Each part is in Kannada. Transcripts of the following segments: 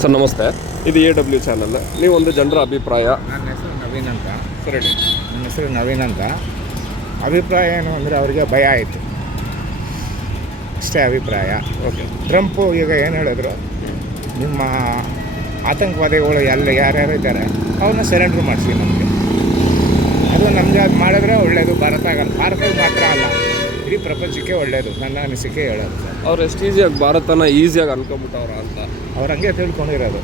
ಸರ್ ನಮಸ್ತೆ, ಇದು AW ಚಾನಲ್. ನೀವೊಂದು ಜನರ ಅಭಿಪ್ರಾಯ. ನನ್ನ ಹೆಸರು ನವೀನ್ ಅಂತ. ಸರಿ ಹೇಳಿ. ನನ್ನ ಹೆಸರು ನವೀನ್ ಅಂತ. ಅಭಿಪ್ರಾಯ ಏನು ಅಂದರೆ ಅವರಿಗೆ ಭಯ ಆಯಿತು, ಅಷ್ಟೇ ಅಭಿಪ್ರಾಯ. ಓಕೆ. ಟ್ರಂಪು ಈಗ ಏನು ಹೇಳಿದ್ರು, ನಿಮ್ಮ ಆತಂಕವಾದಿಗಳು ಯಾರ್ಯಾರು ಇದ್ದಾರೆ ಅವ್ರನ್ನ ಸರೆಂಡ್ರ್ ಮಾಡಿಸಿ ನಮಗೆ. ಅದು ನಮಗೆ ಅದು ಮಾಡಿದ್ರೆ ಒಳ್ಳೆಯದು. ಭಾರತಕ್ಕೆ ಮಾತ್ರ ಅಲ್ಲ, ಇಡೀ ಪ್ರಪಂಚಕ್ಕೆ ಒಳ್ಳೆಯದು, ನನ್ನ ಅನಿಸಿಕೆ ಹೇಳೋದು ಸರ್. ಅವ್ರು ಎಷ್ಟು ಈಸಿಯಾಗಿ ಭಾರತನ ಈಸಿಯಾಗಿ ಅನ್ಕೊಂಬಿಟ್ಟವ್ರ ಅಂತ ಅವ್ರು ಹಂಗೆ ತಿಳ್ಕೊಂಡಿರೋದು.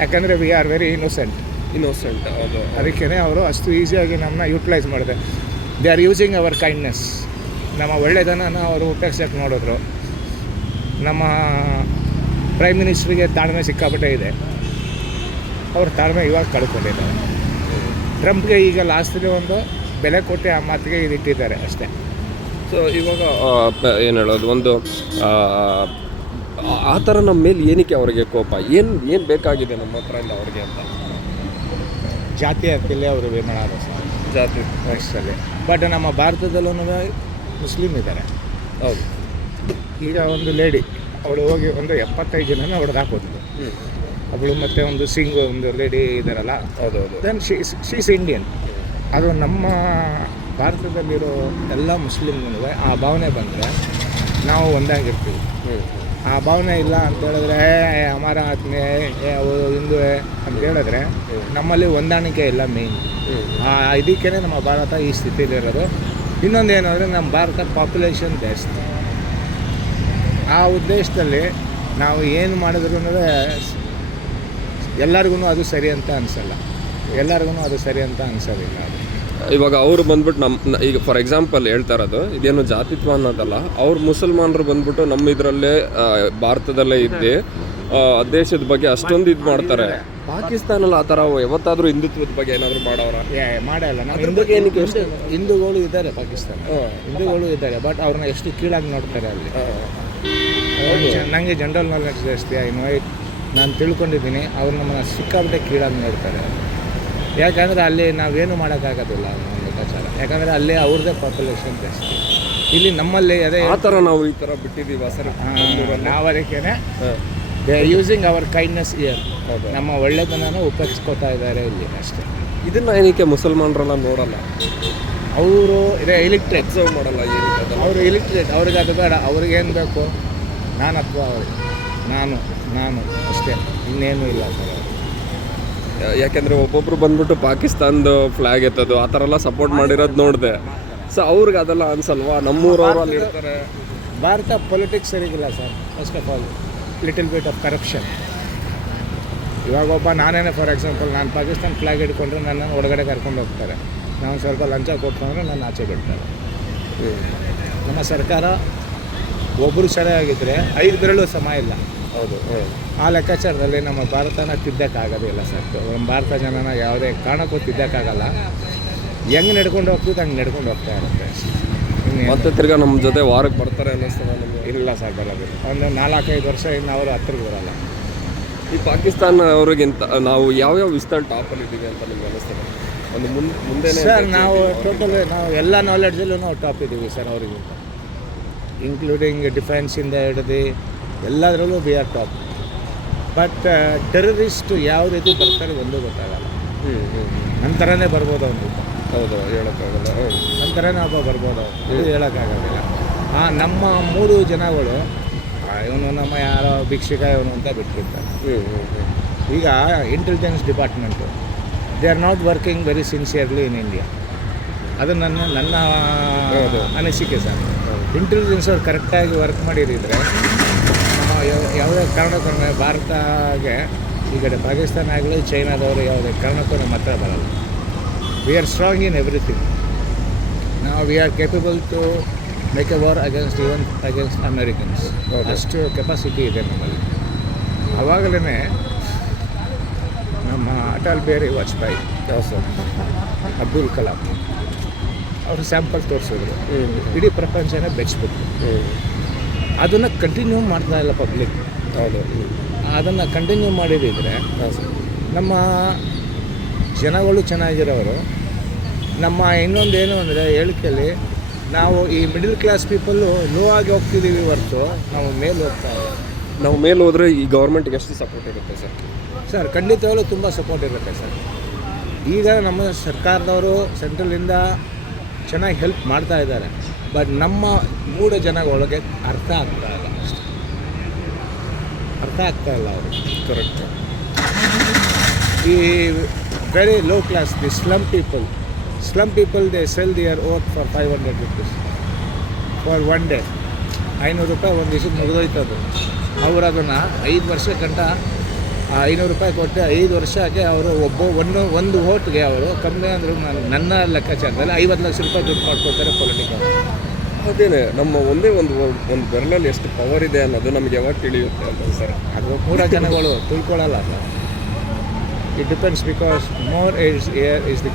ಯಾಕಂದರೆ ವಿ ಆರ್ ವೆರಿ ಇನ್ನೋಸೆಂಟ್. ಹೌದು. ಅದಕ್ಕೇ ಅವರು ಅಷ್ಟು ಈಸಿಯಾಗಿ ನಮ್ಮನ್ನ ಯೂಟಿಲೈಸ್ ಮಾಡಿದೆ. They are using hour kindness. ನಮ್ಮ ಒಳ್ಳೆಯದನ್ನು ಅವರು ಉಪಯೋಗಿಸೋಕ್ಕೆ ನೋಡಿದ್ರು. ನಮ್ಮ ಪ್ರೈಮ್ ಮಿನಿಸ್ಟ್ರಿಗೆ ತಾಳ್ಮೆ ಸಿಕ್ಕಾಪಟ್ಟೆ ಇದೆ, ಅವ್ರ ತಾಳ್ಮೆ ಇವಾಗ ಕಳ್ಕೊಂಡಿದ್ದಾರೆ. ಟ್ರಂಪ್ಗೆ ಈಗ ಲಾಸ್ಟಿಗೆ ಒಂದು ಬೆಲೆ ಕೊಟ್ಟು ಆ ಮಾತಿಗೆ ಇಟ್ಟಿದ್ದಾರೆ ಅಷ್ಟೇ. ಸೊ ಇವಾಗ ಏನು ಹೇಳೋದು, ಒಂದು ಆ ಥರ ನಮ್ಮ ಮೇಲೆ ಏನಕ್ಕೆ ಅವರಿಗೆ ಕೋಪ, ಏನು ಬೇಕಾಗಿದೆ ನಮ್ಮ ಹತ್ರದಿಂದ ಅವ್ರಿಗೆ ಅಂತ? ಜಾತಿ ಹತ್ತಿಲ್ಲೇ ಅವರು ಮಾಡೋದು ಸರ್, ಜಾತಿ ವಯಸ್ಸಲ್ಲಿ. ಬಟ್ ನಮ್ಮ ಭಾರತದಲ್ಲೂ ಮುಸ್ಲಿಮ್ ಇದ್ದಾರೆ. ಹೌದು. ಈಗ ಒಂದು ಲೇಡಿ ಅವಳು ಹೋಗಿ ಒಂದು 75 ಜನನ ಹೊಡೆದು ಹಾಕೋದು ಅವಳು. ಮತ್ತು ಒಂದು ಒಂದು ಲೇಡಿ ಇದ್ದಾರಲ್ಲ, ಹೌದು. Then she's Indian. ಅದು ನಮ್ಮ ಭಾರತದಲ್ಲಿರೋ ಎಲ್ಲ ಮುಸ್ಲಿಮ್ಗಳಿಗೆ ಆ ಭಾವನೆ ಬಂದರೆ ನಾವು ಒಂದಾಗಿರ್ತೀವಿ. ಆ ಭಾವನೆ ಇಲ್ಲ ಅಂತ ಹೇಳಿದ್ರೆ ಅಮರ ಆತ್ಮೆ ಹಿಂದೂ ಅಂತ ಹೇಳಿದ್ರೆ ನಮ್ಮಲ್ಲಿ ಹೊಂದಾಣಿಕೆ ಇಲ್ಲ ಮೇಯ್ನ್. ಇದಕ್ಕೇ ನಮ್ಮ ಭಾರತ ಈ ಸ್ಥಿತಿಲಿರೋದು. ಇನ್ನೊಂದೇನು ಅಂದರೆ ನಮ್ಮ ಭಾರತ ಪಾಪ್ಯುಲೇಷನ್ ಜಾಸ್ತಿ. ಆ ಉದ್ದೇಶದಲ್ಲಿ ನಾವು ಏನು ಮಾಡಿದ್ರು ಎಲ್ಲರಿಗೂ ಅದು ಸರಿ ಅಂತ ಅನಿಸೋದಿಲ್ಲ. ಇವಾಗ ಅವರು ಬಂದ್ಬಿಟ್ಟು ಈಗ ಫಾರ್ ಎಕ್ಸಾಂಪಲ್ ಹೇಳ್ತಾ ಇರೋದು, ಇದೇನು ಜಾತಿತ್ವ ಅನ್ನೋದಲ್ಲ. ಅವ್ರು ಮುಸಲ್ಮಾನರು ಬಂದ್ಬಿಟ್ಟು ನಮ್ಮ ಇದರಲ್ಲೇ ಭಾರತದಲ್ಲೇ ಇದ್ದು ದೇಶದ ಬಗ್ಗೆ ಅಷ್ಟೊಂದು ಇದು ಮಾಡ್ತಾರೆ. ಪಾಕಿಸ್ತಾನಲ್ಲಿ ಆ ಥರ ಯಾವತ್ತಾದರೂ ಹಿಂದುತ್ವದ ಬಗ್ಗೆ ಏನಾದರೂ ಮಾಡಲ್ಲ. ನಾವು ಹಿಂದೂಗಳು ಇದ್ದಾರೆ, ಪಾಕಿಸ್ತಾನ ಹಿಂದೂಗಳು ಇದ್ದಾರೆ. ಬಟ್ ಅವ್ರನ್ನ ಎಷ್ಟು ಕೀಳಾಗಿ ನೋಡ್ತಾರೆ ಅಲ್ಲಿ. ನನಗೆ ಜನರಲ್ ನಾಲೆಡ್ಜ್ ಜಾಸ್ತಿ, ನಾನು ತಿಳ್ಕೊಂಡಿದ್ದೀನಿ. ಅವ್ರು ನಮ್ಮನ್ನು ಸಿಕ್ಕಾಬಿಟ್ಟೆ ಕೀಳಾಗಿ ನೋಡ್ತಾರೆ. ಯಾಕಂದರೆ ಅಲ್ಲಿ ನಾವೇನು ಮಾಡೋಕ್ಕಾಗೋದಿಲ್ಲ ಅನ್ನೋ ಲೆಕ್ಕಾಚಾರ. ಯಾಕಂದರೆ ಅಲ್ಲಿ ಅವ್ರದ್ದೇ ಪಾಪ್ಯುಲೇಷನ್ ಜಾಸ್ತಿ. ಇಲ್ಲಿ ನಮ್ಮಲ್ಲಿ ಅದೇ ಆ ಥರ ನಾವು ಈ ಥರ ಬಿಟ್ಟಿದ್ದೀವಿ ಸರ್. ನಾವು ಅದಕ್ಕೇ they are using hour kindness year. ನಮ್ಮ ಒಳ್ಳೆತನೂ ಉಪಯೋಗಿಸ್ಕೋತಾ ಇದ್ದಾರೆ ಇಲ್ಲಿ ಅಷ್ಟೇ. ಇದನ್ನು ಏನಕ್ಕೆ ಮುಸಲ್ಮಾನರೆಲ್ಲ ನೋಡಲ್ಲ? ಅವರು ಇದೇ ಇಲಿಟ್ರೇಟ್ ಅಬ್ಸರ್ವ್ ಮಾಡಲ್ಲ. ಅವರು ಇಲಿಟ್ರೇಟ್, ಅವ್ರಿಗೆ ಅದು ಬೇಡ. ಅವ್ರಿಗೇನು ಬೇಕು, ನಾನಪ್ಪ ಅವ್ರಿಗೆ ನಾನು ಅಷ್ಟೇ, ಇನ್ನೇನು ಇಲ್ಲ ಸರ್. ಯಾಕೆಂದರೆ ಒಬ್ಬೊಬ್ರು ಬಂದ್ಬಿಟ್ಟು ಪಾಕಿಸ್ತಾನದ ಫ್ಲ್ಯಾಗ್ ಎತ್ತೋದು ಆ ಥರ ಎಲ್ಲ ಸಪೋರ್ಟ್ ಮಾಡಿರೋದು ನೋಡಿದೆ. ಸೊ ಅವ್ರಿಗೆ ಅದೆಲ್ಲ ಅನ್ಸಲ್ವಾ? ನಮ್ಮೂರವರು ಅಲ್ಲಿ ಇರ್ತಾರೆ. ಭಾರತ ಪೊಲಿಟಿಕ್ಸ್ ಸರಿಗಿಲ್ಲ sir. First of all little bit of corruption. ಇವಾಗ ನಾನೇನೆ ಫಾರ್ ಎಕ್ಸಾಂಪಲ್, ನಾನು ಪಾಕಿಸ್ತಾನ ಫ್ಲ್ಯಾಗ್ ಹಿಡ್ಕೊಂಡ್ರೆ ನನ್ನನ್ನು ಹೊರಗಡೆ ಕರ್ಕೊಂಡು ಹೋಗ್ತಾರೆ. ನಾನು ಸ್ವಲ್ಪ ಲಂಚ ಕೊಟ್ಕೊಂಡ್ರೆ ನನ್ನ ಆಚೆ ಬಿಡ್ತಾರೆ. ನಮ್ಮ ಸರ್ಕಾರ ಒಬ್ಬರು ಸರಿಯಾಗಿದ್ದರೆ 5 ಬೆರಳು ಸಮ ಇಲ್ಲ. ಹೌದು. ಆ ಲೆಕ್ಕಾಚಾರದಲ್ಲಿ ನಮ್ಮ ಭಾರತನ ತಿದ್ದಕ್ಕಾಗೋದಿಲ್ಲ ಸರ್. ನಮ್ಮ ಭಾರತ ಜನನ ಯಾವುದೇ ಕಾರಣಕ್ಕೂ ತಿದ್ದಕ್ಕಾಗಲ್ಲ. ಹೆಂಗೆ ನಡ್ಕೊಂಡು ಹೋಗ್ತಿದ್ದು ಹಂಗೆ ನಡ್ಕೊಂಡು ಹೋಗ್ತಾ ಇರುತ್ತೆ. ಮತ್ತೆ ತಿರ್ಗಾ ನಮ್ಮ ಜೊತೆ ವಾರಕ್ಕೆ ಬರ್ತಾರೆ ಅನ್ನಿಸ್ತದೆ ನಮಗೆ. ಇಲ್ಲ ಸರ್, ಬರೋದಿಲ್ಲ. ಒಂದು 4-5 ವರ್ಷ ಇನ್ನು ಅವರು ಹತ್ತಿರಕ್ಕೆ ಬರೋಲ್ಲ. ಈ ಪಾಕಿಸ್ತಾನ ಅವ್ರಿಗಿಂತ ನಾವು ಯಾವ್ಯಾವ ವಿಸ್ತಾರ ಟಾಪಲ್ಲಿ ಇದ್ದೀವಿ ಅಂತ ನಿಮ್ಗೆ ಅನ್ನಿಸ್ತದೆ? ಒಂದು ಮುಂದೆ ಸರ್ ನಾವು ಎಲ್ಲ ನಾಲೆಡ್ಜಲ್ಲೂ ನಾವು ಟಾಪ್ ಇದ್ದೀವಿ ಸರ್ ಅವ್ರಿಗಿಂತ. ಇನ್ಕ್ಲೂಡಿಂಗ್ ಡಿಫೆನ್ಸಿಂದ ಹಿಡಿದು ಎಲ್ಲದರಲ್ಲೂ we are top. But terrorist ಯಾವ ರೀತಿ ಬರ್ತಾರೆ ಒಂದು ಗೊತ್ತಾಗಲ್ಲ. ನಂತರನೇ ಬರ್ಬೋದು ಒಂದು. ಹೌದು, ಹೇಳೋಕ್ಕಾಗಲ್ಲ. ನಂತರನೇ ಹಬ್ಬ ಬರ್ಬೋದು, ಇದು ಹೇಳೋಕ್ಕಾಗೋದಿಲ್ಲ. ನಮ್ಮ 3 ಜನಗಳು ಇವನು ನಮ್ಮ ಯಾರೋ ಭಿಕ್ಷುಕ ಇವನು ಅಂತ ಬಿಟ್ಬಿಡ್ತಾರೆ. ಈಗ intelligence department they are not working very sincerely in India. ಅದು ನನ್ನ ಅನಿಸಿಕೆ ಸರ್. ಇಂಟೆಲಿಜೆನ್ಸ್ ಅವ್ರು ಕರೆಕ್ಟಾಗಿ ವರ್ಕ್ ಮಾಡಿರಿದ್ರೆ ಯಾವುದೇ ಕಾರಣಕ್ಕೂ ಭಾರತಗೆ ಈ ಕಡೆ ಪಾಕಿಸ್ತಾನ ಆಗಲಿ ಚೈನಾದವರು ಯಾವುದೇ ಕಾರಣಕ್ಕೂ ನಮ್ಮ ಹತ್ರ ಬರಲ್ಲ. We are strong in everything. ನಾವು we are capable to make a war against Americans. ಅಷ್ಟು ಕೆಪಾಸಿಟಿ ಇದೆ ನಮ್ಮಲ್ಲಿ. ಆವಾಗಲೇ ನಮ್ಮ ಅಟಲ್ ಬಿಹಾರಿ ವಾಜಪೇಯಿ, ಅಬ್ದುಲ್ ಕಲಾಂ ಅವರು ಸ್ಯಾಂಪಲ್ ತೋರಿಸಿದ್ರು. ಇಡೀ ಪ್ರಪಂಚನೇ ಬೆಚ್ಚಿಬಿಟ್ರು. ಅದನ್ನು ಕಂಟಿನ್ಯೂ ಮಾಡ್ತಾ ಇಲ್ಲ ಪಬ್ಲಿಕ್. ಹೌದು. ಅದನ್ನು ಕಂಟಿನ್ಯೂ ಮಾಡಿದಿದ್ರೆ ನಮ್ಮ ಜನಗಳು ಚೆನ್ನಾಗಿರೋರು. ನಮ್ಮ ಇನ್ನೊಂದೇನು ಅಂದರೆ ಹೇಳಿಕೆಯಲ್ಲಿ ನಾವು ಈ ಮಿಡಲ್ ಕ್ಲಾಸ್ ಪೀಪಲ್ಲು ಲೋ ಆಗಿ ಹೋಗ್ತಿದ್ದೀವಿ ಹೊರತು ನಾವು ಮೇಲೆ ಹೋಗ್ತಾ ಇಲ್ಲ. ನಾವು ಮೇಲೆ ಹೋದರೆ ಈ ಗೌರ್ಮೆಂಟ್ಗೆ ಎಷ್ಟು ಸಪೋರ್ಟ್ ಇರುತ್ತೆ ಸರ್? ಸರ್ ಖಂಡಿತವಾಗ್ಲೂ ತುಂಬ ಸಪೋರ್ಟ್ ಇರುತ್ತೆ ಸರ್. ಈಗ ನಮ್ಮ ಸರ್ಕಾರದವರು ಸೆಂಟ್ರಲಿಂದ ಚೆನ್ನಾಗಿ ಹೆಲ್ಪ್ ಮಾಡ್ತಾ ಇದ್ದಾರೆ. ಬಟ್ ನಮ್ಮ ಮೂಢ ಜನಗಳಿಗೆ ಅರ್ಥ ಆಗ್ತಾ ಇಲ್ಲ ಅಷ್ಟೇ. ಅರ್ಥ ಆಗ್ತಾ ಇಲ್ಲ ಅವರು. ಕರೆಕ್ಟ್. ಈ very low class, the slum people they sell their vote for 500 rupees for 1 day. 500 ರೂಪಾಯಿ ಒಂದು ದಿವಸಕ್ಕೆ ಮುಗಿದೋಯ್ತದು. ಅವರು ಅದನ್ನು 5 ವರ್ಷ ಗಂಟ 500 ರೂಪಾಯಿ ಕೊಟ್ಟು 5 ವರ್ಷಕ್ಕೆ ಅವರು ಒಂದು ಓಟ್ಗೆ ಅವರು ಕಮ್ಮಿ ಅಂದರೂ ನನ್ನ ಲೆಕ್ಕಾಚಾರದಲ್ಲಿ 50 ಲಕ್ಷ ರೂಪಾಯಿ ದುಡ್ಡು ಮಾಡ್ಕೊಡ್ತಾರೆ ಪೊಲಿಟಿಕಲ್. ಅದೇನೆ ನಮ್ಮ ಒಂದೇ ಒಂದು ಬೆರಳಲ್ಲಿ ಎಷ್ಟು ಪವರ್ ಇದೆ ಅನ್ನೋದು ನಮಗೆ ಯಾವಾಗ ತಿಳಿಯುತ್ತೆ ಅಂತ ಸರ್? ಅದು ಮೂಢ ಜನಗಳು ತಿಳ್ಕೊಳ್ಳಲ್ಲ sir. It depends because more is the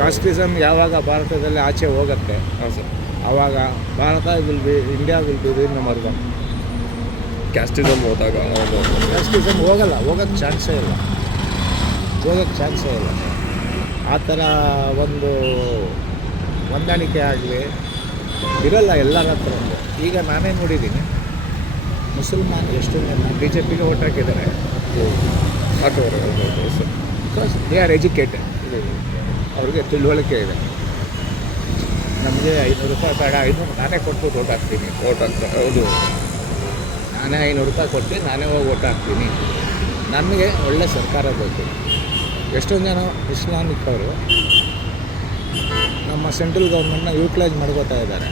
casteism ಯಾವಾಗ ಭಾರತದಲ್ಲಿ ಆಚೆ ಹೋಗುತ್ತೆ, ಹಾಂ ಸರ್, ಆವಾಗ ಭಾರತ India will be number 1. Casteism ಹೋದಾಗ ಕಾಸ್ಟಿಸಮ್ ಹೋಗೋಕ್ಕೆ ಚಾನ್ಸೇ ಇಲ್ಲ. ಆ ಥರ ಒಂದು ಹೊಂದಾಣಿಕೆ ಆಗಲಿ ಇರಲ್ಲ ಎಲ್ಲರ ಹತ್ರ. ಈಗ ನಾನೇ ನೋಡಿದ್ದೀನಿ, ಮುಸಲ್ಮಾನ್ ಎಷ್ಟು ಜನ BJPಗೆ ಓಟ್ ಹಾಕಿದ್ದಾರೆ. ಹಾಕೋರು sir, because they are educated. ಅವ್ರಿಗೆ ತಿಳುವಳಿಕೆ ಇದೆ. ನಮಗೆ 500 ರೂಪಾಯಿ ಬೇಡ, 500 ನಾನೇ ಕೊಟ್ಟು ಓಟ್ ಹಾಕ್ತೀನಿ. ಹೌದು, ನಾನೇ 500 ರೂಪಾಯಿ ಕೊಟ್ಟು ನಾನೇ ಹೋಗಿ ಓಟ್ ಹಾಕ್ತೀನಿ. ನಮಗೆ ಒಳ್ಳೆ ಸರ್ಕಾರ ಬೇಕು. ಎಷ್ಟೊಂದು ಜನ ಇಸ್ಲಾಮಿಕ್ ಅವರು ನಮ್ಮ ಸೆಂಟ್ರಲ್ ಗೌರ್ಮೆಂಟ್ನ ಯೂಟಿಲೈಸ್ ಮಾಡ್ಕೋತಾ ಇದ್ದಾರೆ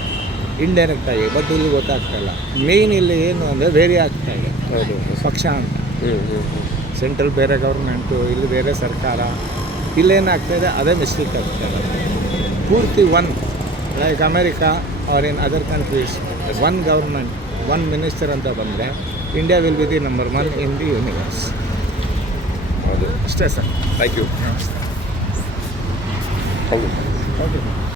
ಇಂಡೈರೆಕ್ಟಾಗಿ. ಬಟ್ ಇಲ್ಲಿ ಗೊತ್ತಾಗ್ತಾಯಿಲ್ಲ. ಮೇಯ್ನ್ ಇಲ್ಲಿ ಏನು ಅಂದರೆ ಬೇರೆ ಆಗ್ತಾಯಿದೆ. ಹೌದು, ಪಕ್ಷ ಅಂತ. ಸೆಂಟ್ರಲ್ ಬೇರೆ ಗೌರ್ಮೆಂಟು, ಇಲ್ಲಿ ಬೇರೆ ಸರ್ಕಾರ. ಇಲ್ಲೇನಾಗ್ತಾಯಿದೆ ಅದೇ ಮಿಸ್ಟೇಕ್ ಆಗ್ತಾಯಿದೆ. ಪೂರ್ತಿ one like America or in other countries, one government, one minister ಅಂತ ಬಂದರೆ India will be the number 1 in the universe. ಹೌದು, ಅಷ್ಟೇ ಸರ್. Thank you. ಹೌದು. ಓಕೆ.